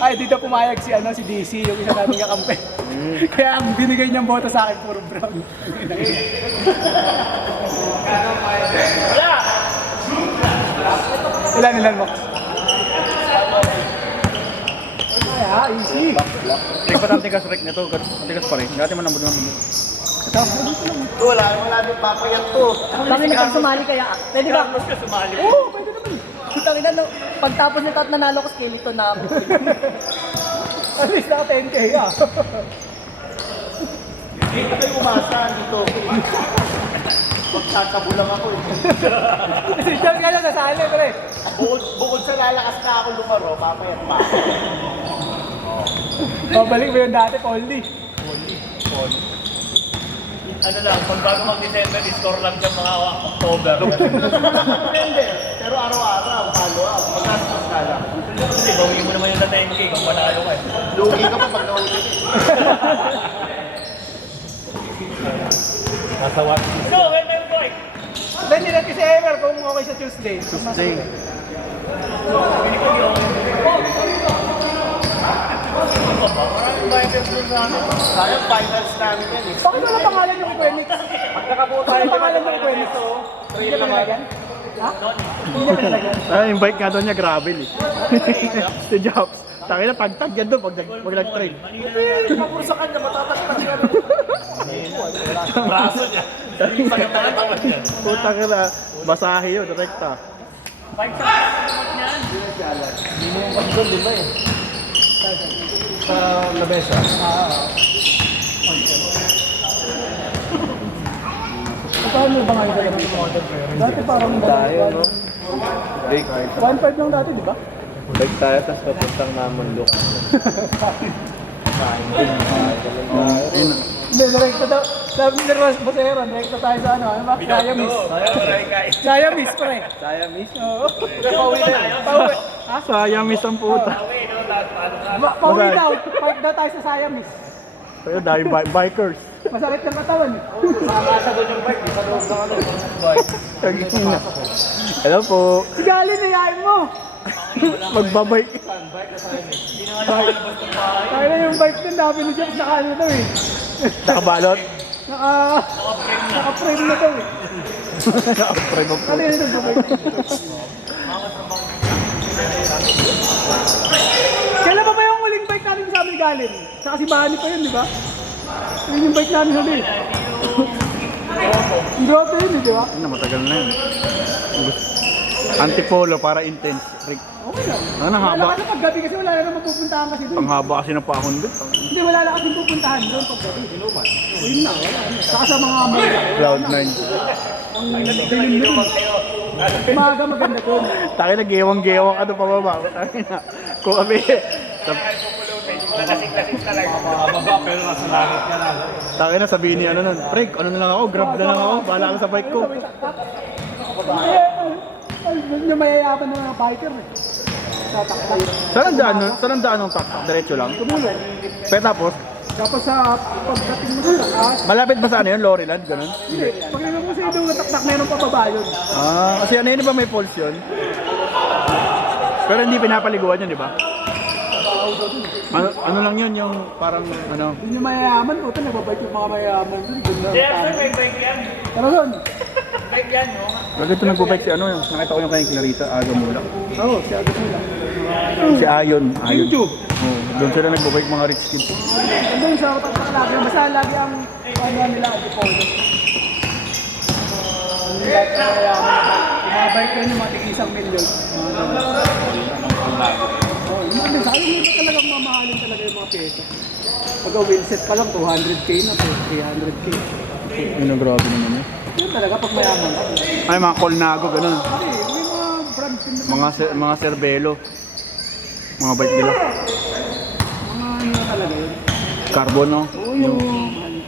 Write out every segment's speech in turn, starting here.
Ay, dito pumayag si DC, yung isa naming kakampi. Kaya ang binigay niyang boto sa akin, puro brown. Ilan mo? Ay, easy. Tek pa tang tigas rek nito, tigas pa rin. Dati man nambod naman. Wala din papayat to. Kami na pag sumali kaya. Pwede ba? Sumali. Oo, pwede naman. Tangina no, pagtapos nito at nanalo ko skeleton na ako. At least naka 10k ah. Hindi ka kayo umasa dito. Magkakabulang ako eh. Kasi dyan ka lang nasali, pre. Bukod sa lalakas na ako lumaro, papayat pa. Babalik mo yung dati, Polly. Ano lang, pag bago mag-December, store lang dyan mga October. Depende. Pero araw-araw, follow-up. Magkastos ka lang. Kasi gawin mo naman yung 10K kung panalo ka. Lugi ka pa pag nahuli. Nasa what? So, when may break? Then, nilat kasi ever kung okay sa Tuesday. Tuesday. Sayang finals namin yan eh. Bakit wala pangalan yung Quenix? Pag nakabuo tayo, Ano pangalan ng Quenix? Hindi ka nalagyan? Ha? Hindi ka nalagyan? Yung bike nga doon niya, gravel eh. Si Jobs. Taki na, tagtag yan doon pag nag-trail. Kapuro sa kanya, matatagtag ka rin. Braso niya. Sakit na naman yan. Puta ka na, basahe yun, direkta. Sa labesa. Paano ba nga yung model? Dati parang Tayo, no? Break. 1.5 lang dati, di ba? Break tayo, tapos papuntang naman look. Hindi, direkta daw. Sabi ni Ross Bosero, direkta tayo sa ano ba? Siamese. Siamese, pre. Saya, miss. Oo. Pauwi na. Pauwi. Ha? Siamese ang puta. Pauwi daw. Park daw tayo sa Siamese. Pero dahil bikers. Masakit ng katawan. Makakasagod yung bike, isa doon sa ano. Tagina. Hello po. Si Galin, nayain mo. Magbabike. Kaya na yung bike din, dami ni Jeff naka ano daw eh. Nakabalot. Naka-frame na daw eh. Naka-frame of Ano yun yung bike? Kailan pa ba yung huling bike namin sa amin Galin? Saka si Bani pa yun, di ba? Yun yung bike namin huli. Ang grote yun eh, di ba? Ano, matagal na yun. Antipolo para intense. Rick. Okay lang. Ano, Wala haba. kasi paggabi kasi wala na naman pupuntahan kasi doon. Ang haba kasi ng pahon doon. Hindi, wala na kasi pupuntahan doon paggabi. Inuman. Yun na, wala na. Saka sa mga Cloud9. ang dilim doon. Umaga maganda doon. Taki na gewang-gewang ano pa baba. Taki na. Kung kami. Lasing-lasing talaga. Mababa pero nasa langit ka na. Taki na sabihin ni ano nun. Preg, ano na lang ako. Grab na lang ako. Bahala ka sa bike ko. Yung mayayapan ng mga biker eh. Sa taktak. Saan ang daan nun? Saan ang daan ng taktak? Diretso lang? Tumulong. Pero tapos, Tapos sa pagdating mo sa taas, malapit ba sa ano yun? Loriland? Ganun? hindi. Pag mo kasi yung nataktak, meron pababa yun. Kasi ano yun ba may pulse yun? Pero hindi pinapaliguan yun, di ba? Ano lang yun yung parang ano? Yun yung mayayaman, puto, nagbabike yung mga mayayaman. Ganda. Yes, may bike yan. Pero doon, Bike yan, no? Lagi ito nagbubike si ano yun. Nakita ko yung kanyang Clarita Aga mula. oo, siya agad nila. Si Ayon. YouTube. Oh, doon sila nagbubike mga rich kids. Andun sa tatak lagi, basta lagi ang ano nila, deposit. Lahat ng mayayaman na bike. Yung mga bike yun, yung mga tig-isang milyon. Mga ganun. Oo, yung mga sa akin, hindi talagang mamahalin talaga yung mga peso. Pagka wheelset pa lang, 200k na po, 300k. Ano grabe naman yun. Yun talaga pag mayaman ka. Ay, mga Colnago, ganun. Kasi may mga brands din naman. Mga Cervelo. Mga bike nila. Mga ano na talaga yun. Carbon, no? Oo, yung...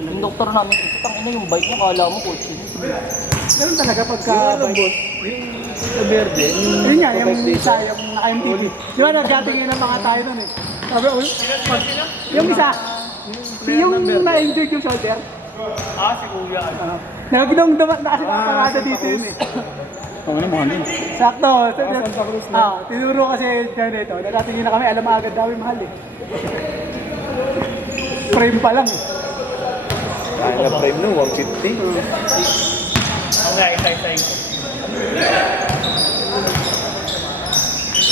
Yung doktor namin, isa pang ina yung bike mo, kala mo kotse. Ganun talaga pagka... Sa verde. Yun nga, yung sayang naka-MTV. Di ba nagdatingin ng mga tayo nun eh. Sabi, yung isa, yung na-enjoy yung shoulder. Ah, si Kuya. Nagdong dumat na kasi parada dito yun eh. Oo na, mahal yun. Sakto. Santa Cruz na. Tinuro kasi ganito. Natatingin na kami, alam agad daw yung mahal eh. Frame pa lang eh. Kaya na prime no, 150. Ang nga, isa-isa ko.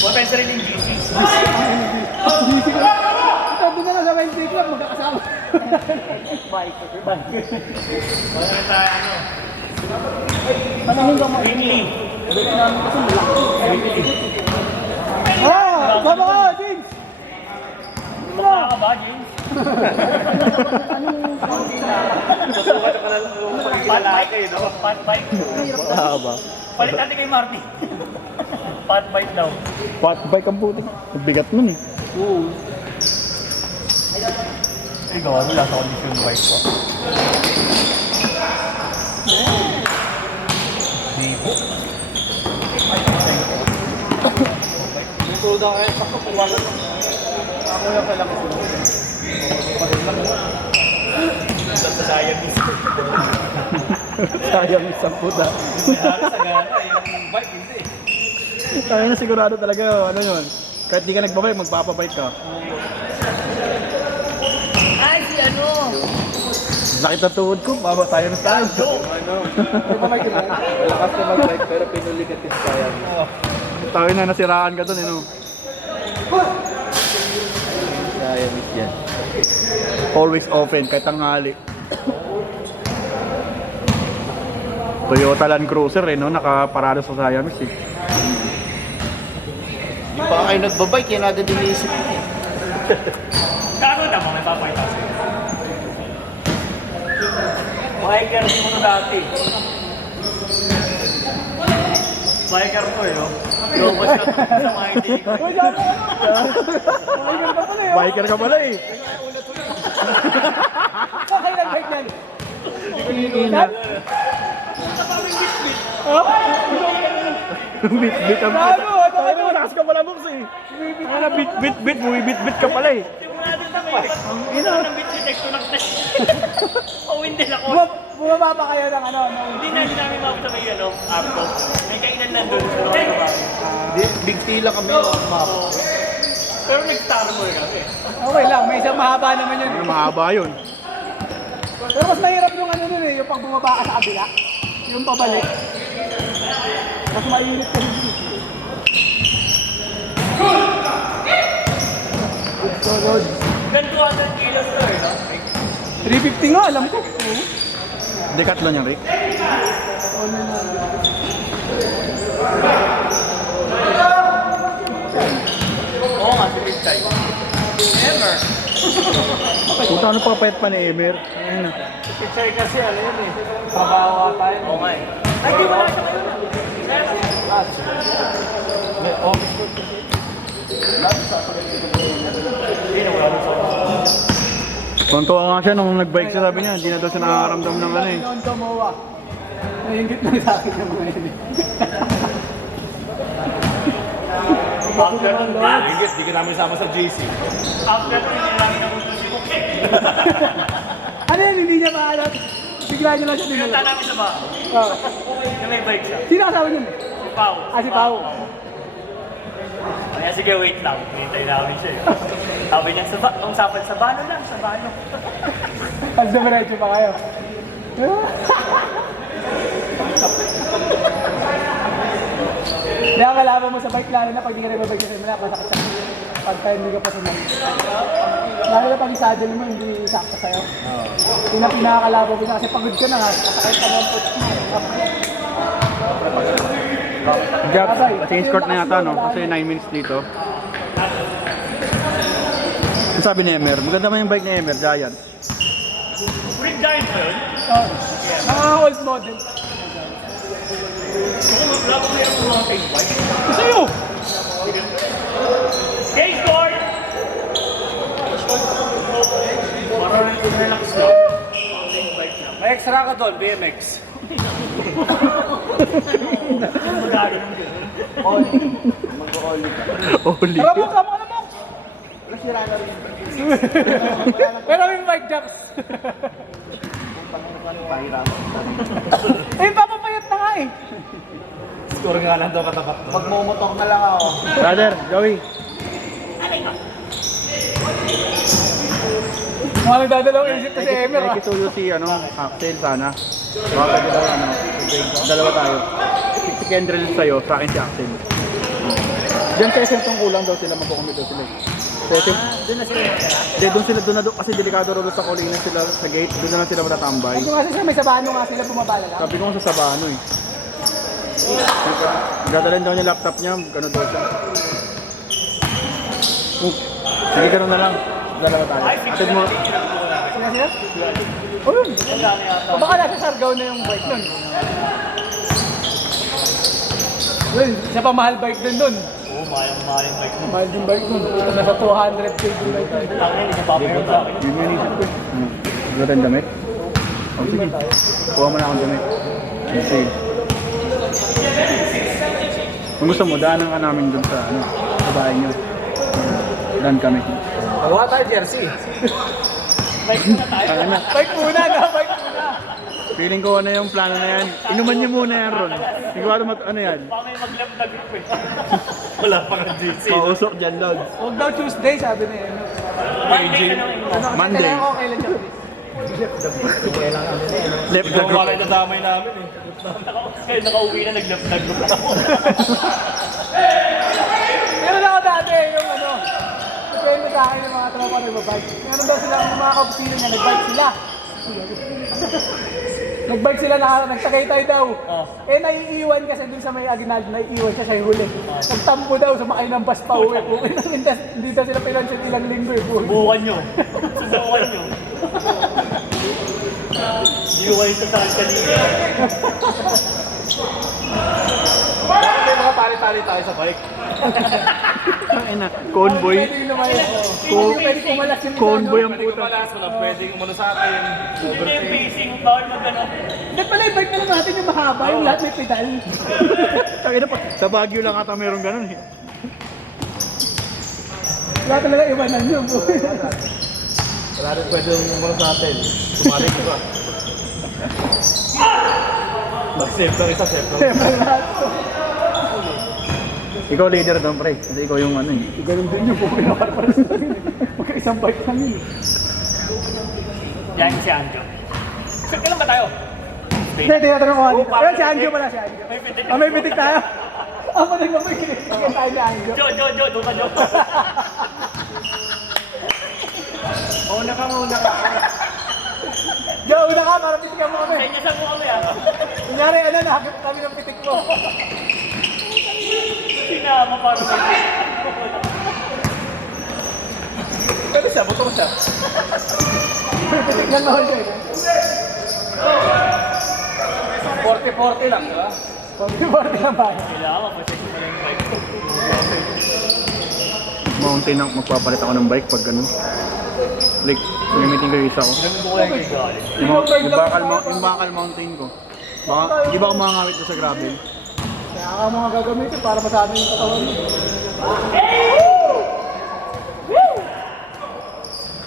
Potensa rin yung GC. Ito, doon na lang sa Wednesday Club, magkakasama. Bike. Ano tayo, ano? Panahon ka mo. Ringly. Sama ka, James! Baka ka ba, James? Fat bike, no? Fat bike. Mahaba. Palit natin kay Marty. Fat bike daw. Fat bike ang putik. Ang bigat nun eh. Ikaw, ano lang sa condition bike ko? Dibo. Tuda kayo, sakto pumagal. Ako yung kailangan ko. Sa diabetes. Sayang isang puta. Kaya sa gana, yung bike, hindi. Kaya na sigurado talaga, ano yun. Kahit di ka nagbabike, magpapabike ka. Ay, si ano? Sakit na tuhod ko, baba tayo na tayo. Malakas na mag-bike pero pinuligat yung kaya. Tayo na nasiraan ka dun, eh, no? Kaya miss yan. Always open, kahit tanghali. Toyota Land Cruiser, eh, no? Nakaparado sa Siamese, eh. Di pa kayo nagbabike, yan agad iniisip ko. Kago na mga papayta sa'yo. Biker mo na dati. Biker ko eh, no? Lobos na sa mga hindi ko. Biker ka pala, eh. Sakay lang bike yan. Ina. Bit-bit ang puta. Tayo mo, lakas ka pala, Box, eh. Ano, bit-bit, bumibit-bit ka pala, eh. Sigurado na may ina ng bit detector ng test. O hindi ako. Bumaba pa kayo ng ano? Hindi namin mabot sa may ano, apto. May kainan nandun. Big tila kami yung map. Pero nag-star mo kami. Okay lang, may isang mahaba naman yun. Ano, mahaba yun. Pero mas mahirap yung ano nun eh, yung pag bumaba ka sa kabila. Yung pabalik. Mas mainit ka rin dito. Good. Gan 200 kilos to eh, no? 350 nga, alam ko. Decathlon yan, Rick. Oo nga, si Big Time. Never. Puta, ano pa payat pa ni Emer? Ayun na. Picture kasi ano yun eh. Trabaho tayo. Oo nga eh. Ay, di wala siya kayo na. May office ko. Hindi na wala sa Kontuwa nga siya nung nag-bike siya, sabi niya, hindi na daw siya nakakaramdam ng ano, eh. Noon ka mowa. Nahingit lang sa akin yung mga yun. After nun, Ingit, di ka namin sama sa GC. after nun, hindi namin namunod si Bukit. Ano yan, hindi niya maalat. Bigla niya lang siya Pinunta dinala. namin sa bahay. Oh. Na may bike siya. Sino kasama niyo? Si Pao. Si Pao. Kaya sige, wait lang. Hinintay namin siya eh. Sabi niya, kung sapat sa bano lang, sa bano. Pag dumiretso pa kayo. Kaya kalaban mo sa bike, lalo na pag di ka rin mabike sa simula, masakit sa pag tayo hindi ka pa sumang. Lalo na pag i-saddle mo, hindi sakto sa'yo. Yung na pinakakalaban ko na kasi pagod ka na nga, kasakit ka ng foot. Jack, change court na yata, no? Kasi 9 minutes dito. Ang sabi ni Emer, maganda man yung bike ni Emer, Giant. Rick Giant ba yun? Mga old model. Wala ko meron ng mountain bike. Sa'yo! Skateboard! Parang relax lang. Mountain bike lang. May extra ka doon, BMX. Magano ng gano'n. Mag-all ka. Holy Tara mo, shit. tama ka na mo! Nasira na rin. Pero yung bike jumps. Pahirap. Eh, papapayat na nga eh. Score nga lang daw katapat doon. Magmumotor na lang ako. Brother, Joey. Mga nagdadalawang isip kasi Emer ah. Nakikitulo si Axel sana. Baka pwede daw dalawa tayo. Si Kendrell sa'yo, sa akin si Axel. Diyan sa SM tong kulang daw sila, magkukumit daw sila. Sa SM, Doon na sila natira. hindi, doon na doon kasi delikado rin sa kulinan sila sa gate, doon na lang sila matatambay. Ito kasi siya, may sabano nga sila bumabala lang. Sabi ko nga sa Sabano eh. Dadalhin daw niya laptop niya, gano'n daw siya. Sige, gano'n na lang. Dalawa tayo. Atid mo. Sila sila? O yun. O baka nasa Sargao na yung bike nun. Yun, isa pa mahal bike din dun. Oo, mahal yung bike mo. Mahal din bike nun. Ito nasa 200k din bike nun. Tangin, hindi pa meron sa akin. Yun yung inisip ko. Gusto tayong damit? O sige. Kuha mo na akong damit. Sige. Kung gusto mo, daanan ka namin dun sa, sa bahay niyo. Daan kami. Magawa tayo jersey. Bike muna tayo. Ano? Bike muna na, bike muna. Feeling ko ano yung plano na yan. Inuman niyo muna yan, Ron. Siguro ano yan? Baka may mag-left na group eh. Wala pa nga GC. Mausok dyan, Lods. Huwag daw Tuesday, sabi ni Eno. Monday ka naman. Ano, Monday. kailangan ko kailan siya. Left the Ikaw group. wala yung nadamay namin eh. Kaya nakauwi na, nag-left na group ako. Meron ako dati yung ano, depende sa akin yung mga tropa na nagbabike. Meron daw sila yung mga kapusin niya, nagbike sila. Nagbike sila, nagtagaytay daw. Oh. Eh naiiwan kasi dun sa may Aguinaldo, naiiwan siya sa huli. Nagtampo daw, sumakay ng bus pa uwi. Hindi daw sila pinansin ilang linggo eh. Subukan nyo. Subukan nyo. Hindi ko kayo sa kanina. Bakit mga tali-tali tayo sa bike? Ina, convoy. Pwede yung lumayo. Hindi pwede kumalas yung Convoy ang Pwede puta. kumalas, wala pwedeng umano sa atin. Hindi yung pacing, bawal mag-ano. Hindi pala yung bike na lang natin yung mahaba, yung lahat may pedal. Tangina pa. Sa Baguio lang ata meron ganun eh. Wala talaga iwanan yun. Wala rin pwedeng umano sa atin. Sumali ko ba? Mag-save ka isa, save ka. Siyempre lahat. Ikaw leader doon, pre. Kasi ikaw yung ano eh. Ganun din yung pupunta para sa akin. Magka-isang bike lang yun. Yan si Anjo. So, kailan ba tayo? Hindi, tinatanong ko dito. Ayun, si Anjo pala, si Anjo. May pitik. Ah, may bitik tayo. Ah, manig naman kinitikin tayo ni Anjo. Jo, doon ka, Jo. Mauna ka. Jo, una ka para pitikan mo kami. Senyasan mo kami ah. Kunyari, ano, nakakit kami ng pitik mo. Sinama para sa Pwede siya, buto ko siya. May pitik lang naman siya. 40-40 lang, di ba? Pag-report lang ba? Kailangan mapacheck mo na yung bike. Mountain ang magpapalit ako ng bike pag ganun. Like, gamitin ko yung isa ko. Alam mo ko yung galit. Yung bakal mountain ko. Baka, hindi ba ako makakawit ko sa gravel? Kaya ka mga gagamitin para masabi yung katawan mo.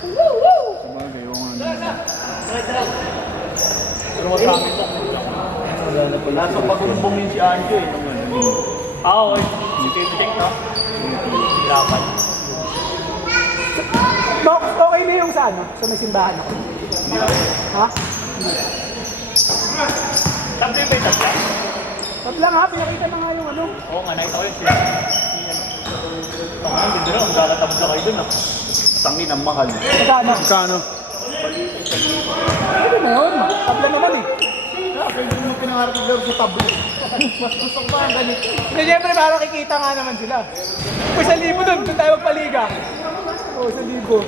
Sabagay, yung ano. Pero magamit mo. Lahat ng pagulumbong yun si Anjo eh. Oo, si Pitik, no? Hirapan. Doc, okay na yung sa ano? Sa may simbahan ako. Ha? Sabi yung betas yan? Wag lang ha, pinakita na nga yung ano. Oo nga, nakita ko yun siya. Ang ganda rin, magkakatabos na kayo dun ah. Tangin ang mahal. Magkano? Magkano? Ano na yun? Tabla naman eh. Pwede mo pinangarap ko sa tablo. Mas gusto ko ba ang ganito? Hindi, siyempre para kikita nga naman sila. Kung 1,000 doon tayo magpaliga. Oo, 1,000.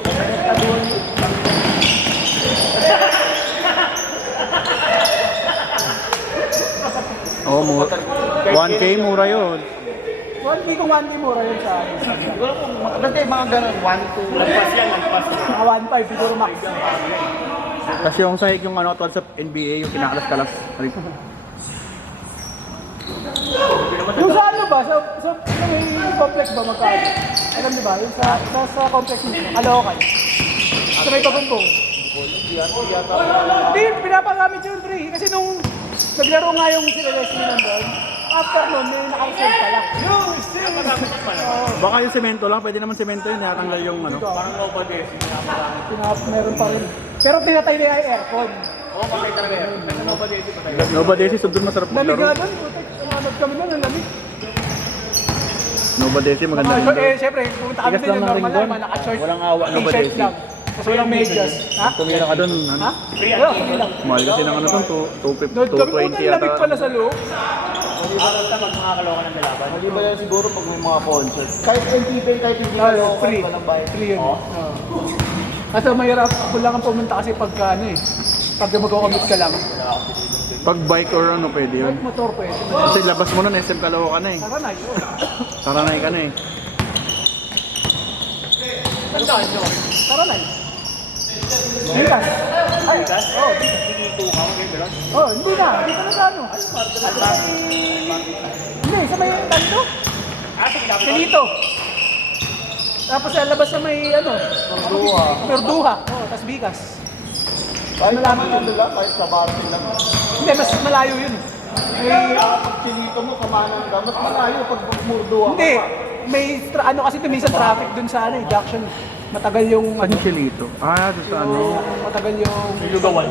Oo, 1K, mura yun. 1K kung 1K mura yun sa akin. Siguro kung dati mga ganun, 1-2. Lagpas yan, lagpas. Mga 1.5 siguro max. Kasi yung sahig yung ano, tawag sa NBA, yung kinakalas-kalas. Yung sa ano ba? Sa may complex ba magkano? Alam niyo ba? Yung sa complex mismo, Caloocan. Sa may pabumbong. Hindi, pinapangamit yun, pre. Kasi nung naglaro nga yung sila Leslie nandun, after nun, may naka-sell pala. Baka yung semento lang, pwede naman semento yun, natanggal yung ano. Parang overdose. Meron pa rin. Pero pinatay na yung aircon. Oo, patay talaga yan. Kasi overdose patay. Nova Desi, doon masarap Naliga maglaro. doon, putik. Umanod kami doon, ang lamig. Nova Desi, maganda rin doon. Siyempre, pumunta kami Tigas din lang yung ng normal ring naman, naka-short. Walang awa, Nova T-shirt Desi. lang. Tapos walang medyas. Ha? Tumira ka doon, ano? Ha? Wala, hindi lang. Mahal kasi ng ano doon, Doon kami, pumunta 220 lamig yata. pala sa loob. Basta pag makakaloka ng dalaban. Hindi ba yan siguro pag may mga concert? Kahit NTV, kahit hindi Ah, kayo, free. walang bayad. Free yun. Kasi mahirap, kulang ang pumunta kasi pagka ano eh. Pag mag-commute ka lang. Pag bike or ano, pwede yun. Kahit motor pwede. Kasi labas mo nun, SM Caloocan na eh. Saka na yun. Taranay ka na eh. Tandaan nyo. Tara na yun. Bigas. Ay, Oo, dito ka. Okay, pero. oh, hindi na. Dito na sa ano. Hindi, sa may tanto. Kilito. Tapos sa labas sa may ano. Merduha. Oh, tas bigas. Kahit naman ano lang, kahit sa barrio lang. Hindi, mas malayo yun eh. May, Pag sinito mo, kamanan ka, mas malayo pag murdo ako. hindi. May, ano kasi minsan traffic dun sa ano eh, junction. Matagal yung, ano, Ano Chilito? Ah, doon sa ano? matagal yung, Lugawan.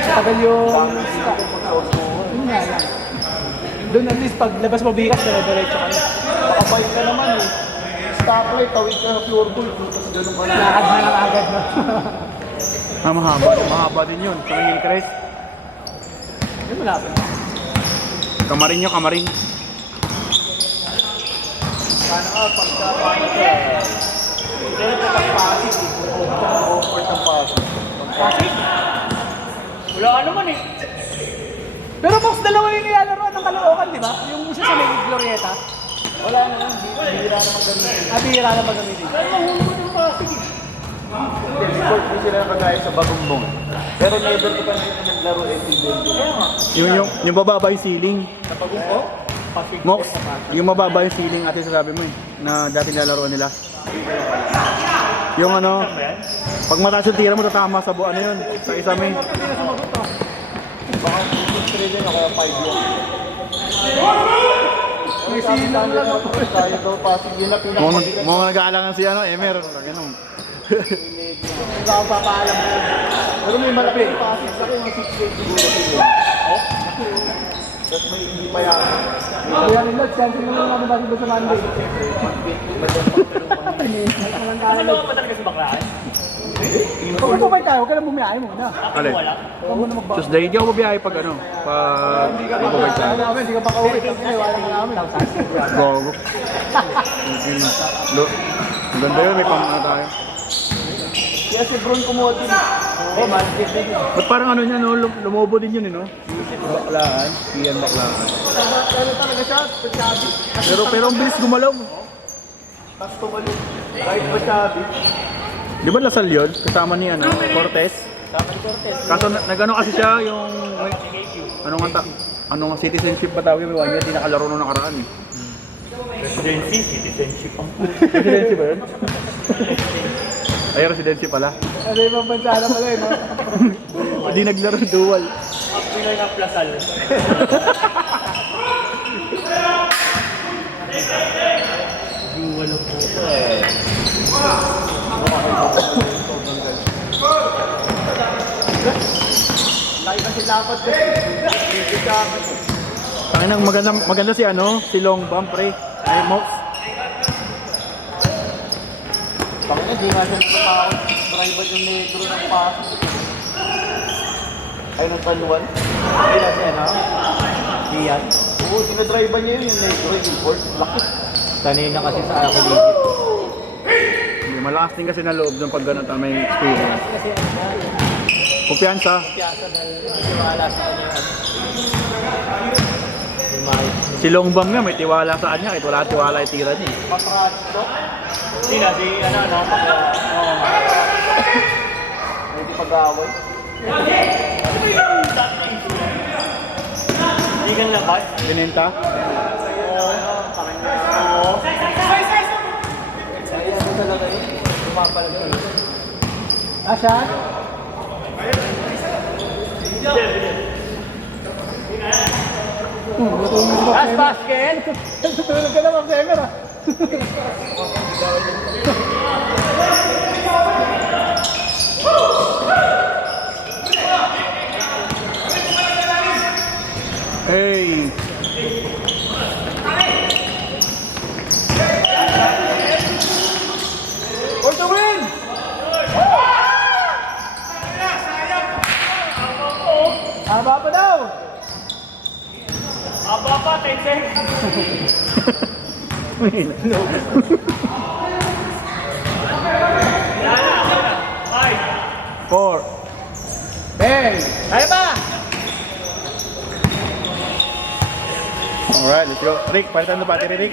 matagal yung, yun nga lang. Doon at least pag labas mo bigas, dire-diretso ka na. Makabike ka naman eh. Stoplight, tawid ka ng pure gold. Tapos ganun ka na. Lakad na lang agad na. Ah, mahaba. Mahaba din yun. Sa Hillcrest. Yun malapit. Kamarin nyo, kamarin. Sana nga, pagka paano ka, pero pagpapasig, offer ng pasig. Pasig? Wala ka naman eh. Pero box, dalawa yung nilalaro ng Caloocan, di ba? Yung isa sa may Glorieta. Wala na lang, bihira naman ganun. Ah, bihira na magamitin. Pero mahulog yung pasig eh. Hindi, sport din sila kagaya sa Bagumbong. Pero never ko pa naglaro FPL din. Yung bababa yung ceiling. Sa pag-upo, pasig. Mox, yung mababa yung ceiling ate sasabi mo eh. Na dati nilalaroan nila. Yung ano, pag mataas yung tira mo, tatama sa ano yun. Sa isa may. Baka Australian o kaya 5 yun. May silang lang ako. Kaya daw pasig yun na pinakamabigat. Mga nag-aalangan si ano, Emer. Ganun. Wala akong papaalam na yun. Pero may malapit pasig. Laki yung 6 feet siguro sila. Tapos may hindi pa yan. Kaya rin lang, chance mo lang ako bakit sa Monday. Ano ba talaga sa baklaan? Kung magpapay tayo, huwag ka lang bumiyahe muna. Alin? Wala. Huwag mo na magba. Tuesday, hindi ako mabiyahe pag ano. Pag ibabay tayo. Hindi ka pa kauwi. Wala ka namin. Gogo. Ang ganda yun, may pang ano tayo. Kaya si Bron kumuha din. Oh, maligit din yun. Ba't parang ano niya, no? Lumobo din yun, eh, no? Baklaan. Iyan baklaan. Ano talaga siya? Pagsabi. Pero ang bilis gumalaw. Tapos tumalun. Kahit ba sabi? Di ba Lasal yun? Kasama ni ano, Cortez? Kaso nagano kasi siya yung ano nga citizenship pa tawag yung 1 year, di nakalaro nung nakaraan eh. Residency, citizenship ang Residency ba yun? Ay, residency pala. Ano yung bansa na pala eh, no? Hindi naglaro dual. Ang Pinoy ng Plasal. Duwal ang puto. Laki kasi lapat kasi. Hindi ka. Tanginang maganda si ano, si Long Bump pre. Ay, Mox. Pangina, di nga siya nakatawag. Driver yung negro ng pasok. Ay, ng taluan. Ay, nasa yan, ha? Diyan. Oo, dinadriver niya yun yung negro, yung port. Laki. Sanay na kasi sa ako legit. Hindi, malakas din kasi na loob ng pag ganun may experience. Kumpiyansa. Wala sa kanya. Si Long Bump nga may tiwala sa kanya kahit wala tiwala yung tira niya. Patrato. Sina, si ano, Hindi pag-away. Hindi kang labas. Binenta? Oo. Kaya ano talaga yun? Lumapalaga yun. Asya? Last basket! Tutulog ka naman, Semer ah. Hey! For the win! Haba pa daw! Aba pa, 10 seconds. Five. 4. Hey! Kaya pa! Alright, let's go. Rick, palitan na battery, Rick.